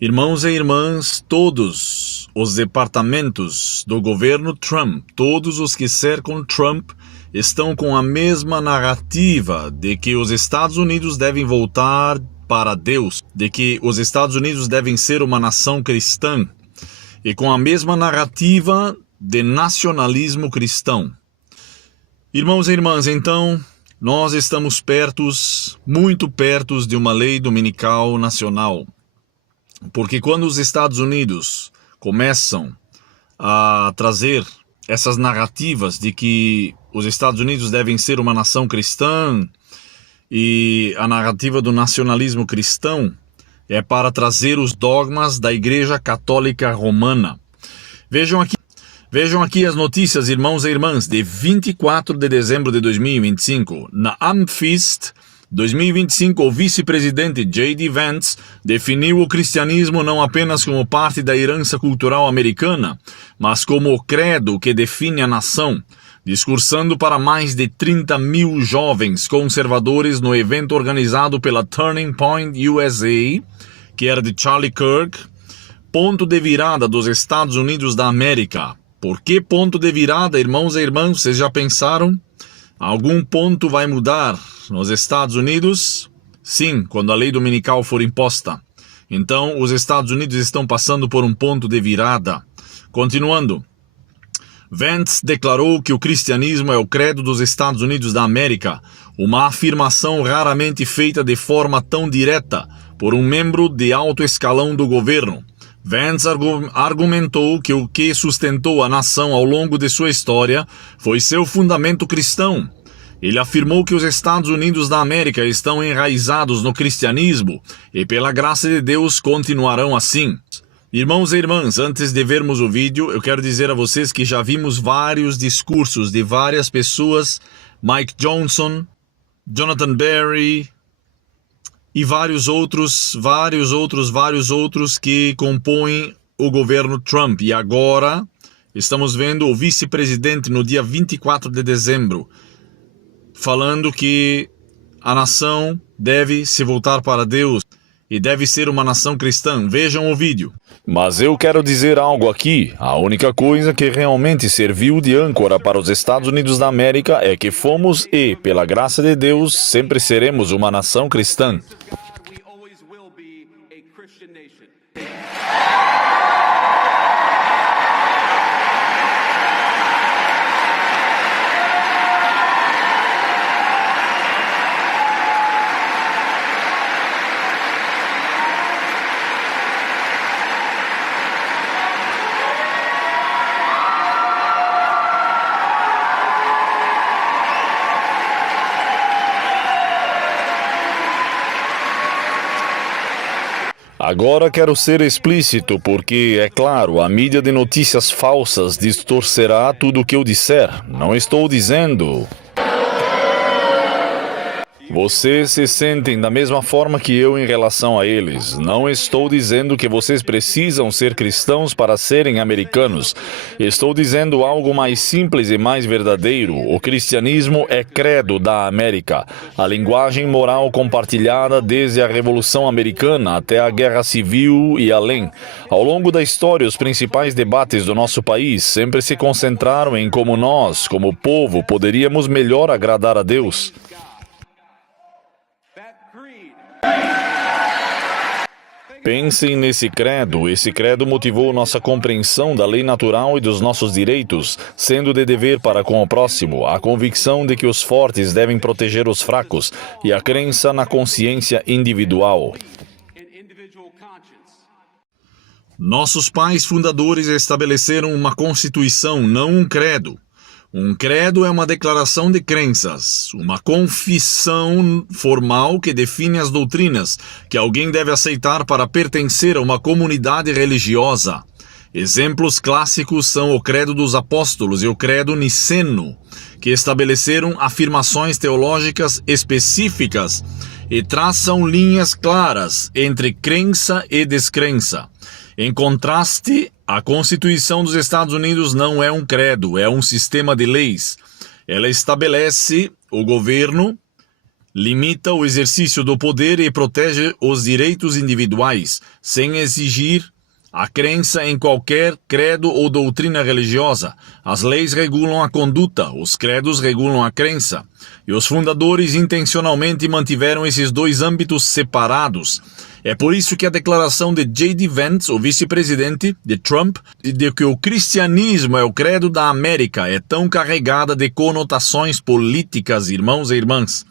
Irmãos e irmãs, todos os departamentos do governo Trump, todos os que cercam Trump, estão com a mesma narrativa de que os Estados Unidos devem voltar para Deus, de que os Estados Unidos devem ser uma nação cristã, e com a mesma narrativa de nacionalismo cristão. Irmãos e irmãs, então, nós estamos muito perto de uma lei dominical nacional. Porque quando os Estados Unidos começam a trazer essas narrativas de que os Estados Unidos devem ser uma nação cristã e a narrativa do nacionalismo cristão é para trazer os dogmas da Igreja Católica Romana. Vejam aqui as notícias, irmãos e irmãs, de 24 de dezembro de 2025. Na Amfist 2025, o vice-presidente J.D. Vance definiu o cristianismo não apenas como parte da herança cultural americana, mas como o credo que define a nação, discursando para mais de 30 mil jovens conservadores no evento organizado pela Turning Point USA, que era de Charlie Kirk, ponto de virada dos Estados Unidos da América. Por que ponto de virada, irmãos e irmãs? Vocês já pensaram? Algum ponto vai mudar nos Estados Unidos? Sim, quando a lei dominical for imposta. Então, os Estados Unidos estão passando por um ponto de virada. Continuando. Vance declarou que o cristianismo é o credo dos Estados Unidos da América, uma afirmação raramente feita de forma tão direta por um membro de alto escalão do governo. Vance argumentou que o que sustentou a nação ao longo de sua história foi seu fundamento cristão. Ele afirmou que os Estados Unidos da América estão enraizados no cristianismo e, pela graça de Deus, continuarão assim. Irmãos e irmãs, antes de vermos o vídeo, eu quero dizer a vocês que já vimos vários discursos de várias pessoas, Mike Johnson, Jonathan Berry e vários outros que compõem o governo Trump. E agora estamos vendo o vice-presidente no dia 24 de dezembro falando que a nação deve se voltar para Deus e deve ser uma nação cristã. Vejam o vídeo. Mas eu quero dizer algo aqui. A única coisa que realmente serviu de âncora para os Estados Unidos da América é que fomos e, pela graça de Deus, sempre seremos uma nação cristã. Agora quero ser explícito porque, é claro, a mídia de notícias falsas distorcerá tudo o que eu disser. Não estou dizendo... Vocês se sentem da mesma forma que eu em relação a eles. Não estou dizendo que vocês precisam ser cristãos para serem americanos. Estou dizendo algo mais simples e mais verdadeiro. O cristianismo é credo da América. A linguagem moral compartilhada desde a Revolução Americana até a Guerra Civil e além. Ao longo da história, os principais debates do nosso país sempre se concentraram em como nós, como povo, poderíamos melhor agradar a Deus. Pensem nesse credo. Esse credo motivou nossa compreensão da lei natural e dos nossos direitos, sendo de dever para com o próximo, a convicção de que os fortes devem proteger os fracos e a crença na consciência individual. Nossos pais fundadores estabeleceram uma constituição, não um credo. Um credo é uma declaração de crenças, uma confissão formal que define as doutrinas que alguém deve aceitar para pertencer a uma comunidade religiosa. Exemplos clássicos são o Credo dos Apóstolos e o Credo Niceno, que estabeleceram afirmações teológicas específicas e traçam linhas claras entre crença e descrença. Em contraste, a Constituição dos Estados Unidos não é um credo, é um sistema de leis. Ela estabelece o governo, limita o exercício do poder e protege os direitos individuais, sem exigir a crença em qualquer credo ou doutrina religiosa. As leis regulam a conduta, os credos regulam a crença. E os fundadores intencionalmente mantiveram esses dois âmbitos separados. É por isso que a declaração de J.D. Vance, o vice-presidente de Trump, de que o cristianismo é o credo da América, é tão carregada de conotações políticas, irmãos e irmãs.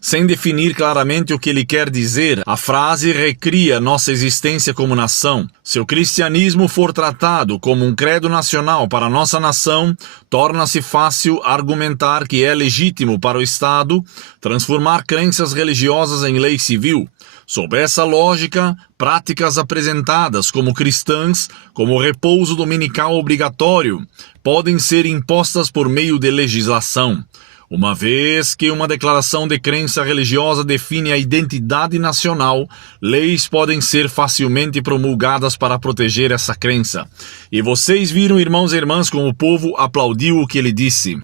Sem definir claramente o que ele quer dizer, a frase recria nossa existência como nação. Se o cristianismo for tratado como um credo nacional para nossa nação, torna-se fácil argumentar que é legítimo para o Estado transformar crenças religiosas em lei civil. Sob essa lógica, práticas apresentadas como cristãs, como o repouso dominical obrigatório, podem ser impostas por meio de legislação. Uma vez que uma declaração de crença religiosa define a identidade nacional, leis podem ser facilmente promulgadas para proteger essa crença. E vocês viram, irmãos e irmãs, como o povo aplaudiu o que ele disse.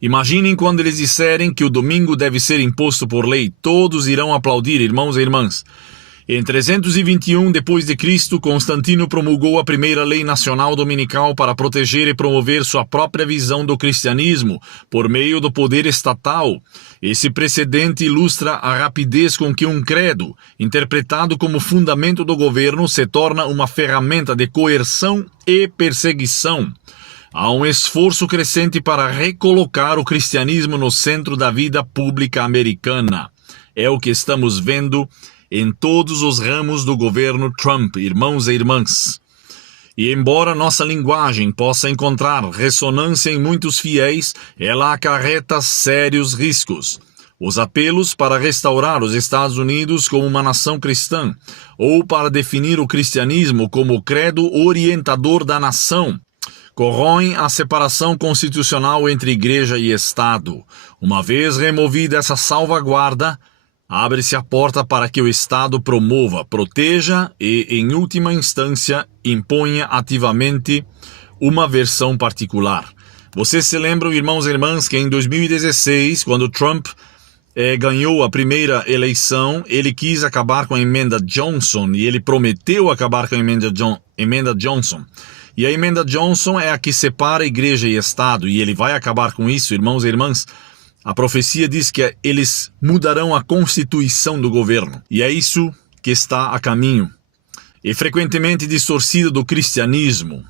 Imaginem quando eles disserem que o domingo deve ser imposto por lei. Todos irão aplaudir, irmãos e irmãs. Em 321 d.C., Constantino promulgou a primeira lei nacional dominical para proteger e promover sua própria visão do cristianismo por meio do poder estatal. Esse precedente ilustra a rapidez com que um credo, interpretado como fundamento do governo, se torna uma ferramenta de coerção e perseguição. Há um esforço crescente para recolocar o cristianismo no centro da vida pública americana. É o que estamos vendo em todos os ramos do governo Trump, irmãos e irmãs. E embora nossa linguagem possa encontrar ressonância em muitos fiéis, ela acarreta sérios riscos. Os apelos para restaurar os Estados Unidos como uma nação cristã, ou para definir o cristianismo como o credo orientador da nação, corroem a separação constitucional entre igreja e Estado. Uma vez removida essa salvaguarda, abre-se a porta para que o Estado promova, proteja e, em última instância, imponha ativamente uma versão particular. Vocês se lembram, irmãos e irmãs, que em 2016, quando Trump ganhou a primeira eleição, ele quis acabar com a emenda Johnson e ele prometeu acabar com a emenda Johnson. E a emenda Johnson é a que separa igreja e Estado e ele vai acabar com isso, irmãos e irmãs. A profecia diz que eles mudarão a constituição do governo. E é isso que está a caminho. E frequentemente distorcida do cristianismo.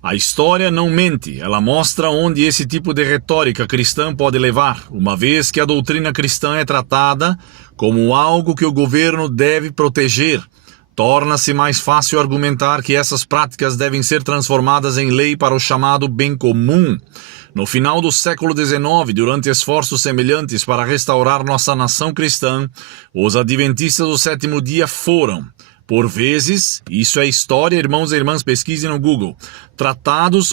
A história não mente. Ela mostra onde esse tipo de retórica cristã pode levar, uma vez que a doutrina cristã é tratada como algo que o governo deve proteger. Torna-se mais fácil argumentar que essas práticas devem ser transformadas em lei para o chamado bem comum. No final do século XIX, durante esforços semelhantes para restaurar nossa nação cristã, os adventistas do sétimo dia foram, por vezes, isso é história, irmãos e irmãs, pesquisem no Google,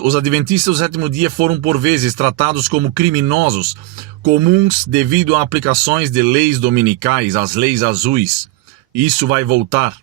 os adventistas do sétimo dia foram por vezes tratados como criminosos, comuns devido a aplicações de leis dominicais, as leis azuis. Isso vai voltar.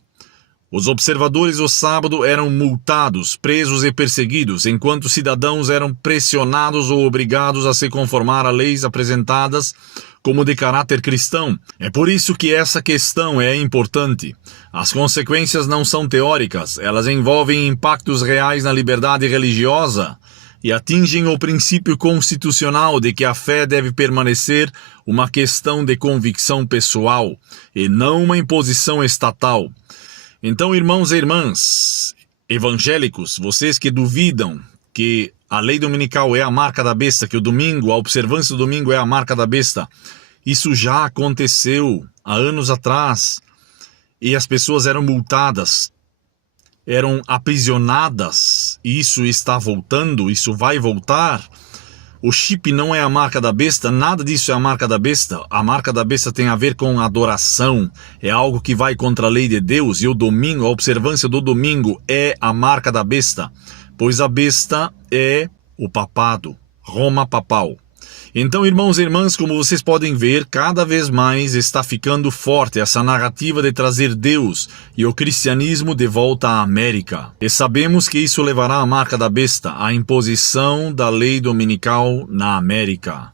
Os observadores do sábado eram multados, presos e perseguidos, enquanto cidadãos eram pressionados ou obrigados a se conformar a leis apresentadas como de caráter cristão. É por isso que essa questão é importante. As consequências não são teóricas, elas envolvem impactos reais na liberdade religiosa e atingem o princípio constitucional de que a fé deve permanecer uma questão de convicção pessoal e não uma imposição estatal. Então, irmãos e irmãs, evangélicos, vocês que duvidam que a lei dominical é a marca da besta, que a observância do domingo é a marca da besta, isso já aconteceu há anos atrás e as pessoas eram multadas, eram aprisionadas, e isso está voltando, isso vai voltar. O chip não é a marca da besta, nada disso é a marca da besta. A marca da besta tem a ver com adoração, é algo que vai contra a lei de Deus, e o domingo, a observância do domingo é a marca da besta, pois a besta é o papado, Roma papal. Então, irmãos e irmãs, como vocês podem ver, cada vez mais está ficando forte essa narrativa de trazer Deus e o cristianismo de volta à América. E sabemos que isso levará à marca da besta, a imposição da lei dominical na América.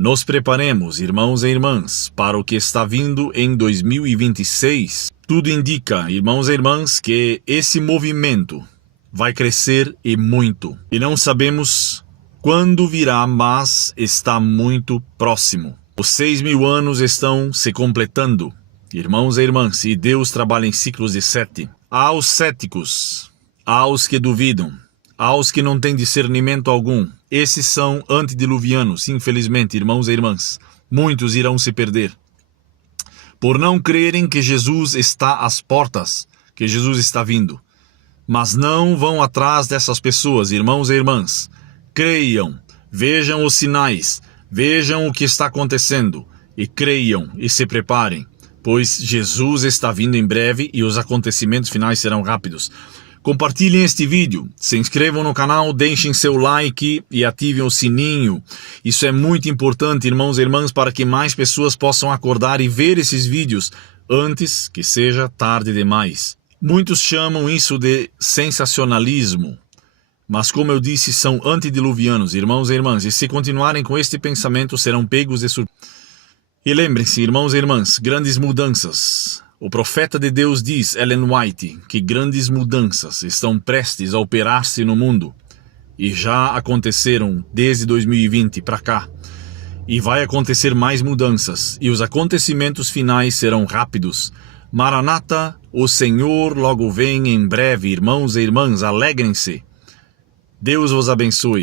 Nos preparemos, irmãos e irmãs, para o que está vindo em 2026. Tudo indica, irmãos e irmãs, que esse movimento vai crescer e muito. E não sabemos quando virá, mas está muito próximo. Os 6.000 anos estão se completando, irmãos e irmãs, e Deus trabalha em ciclos de 7. Há os céticos, há os que duvidam, há os que não têm discernimento algum. Esses são antediluvianos, infelizmente, irmãos e irmãs. Muitos irão se perder por não crerem que Jesus está às portas, que Jesus está vindo. Mas não vão atrás dessas pessoas, irmãos e irmãs. Creiam, vejam os sinais, vejam o que está acontecendo e creiam e se preparem, pois Jesus está vindo em breve e os acontecimentos finais serão rápidos. Compartilhem este vídeo, se inscrevam no canal, deixem seu like e ativem o sininho. Isso é muito importante, irmãos e irmãs, para que mais pessoas possam acordar e ver esses vídeos antes que seja tarde demais. Muitos chamam isso de sensacionalismo, mas como eu disse, são antediluvianos, irmãos e irmãs, e se continuarem com este pensamento serão pegos de surpresa. E lembrem-se, irmãos e irmãs, grandes mudanças. O profeta de Deus diz, Ellen White, que grandes mudanças estão prestes a operar-se no mundo. E já aconteceram desde 2020 para cá. E vai acontecer mais mudanças. E os acontecimentos finais serão rápidos. Maranata, o Senhor logo vem em breve, irmãos e irmãs, alegrem-se. Deus vos abençoe.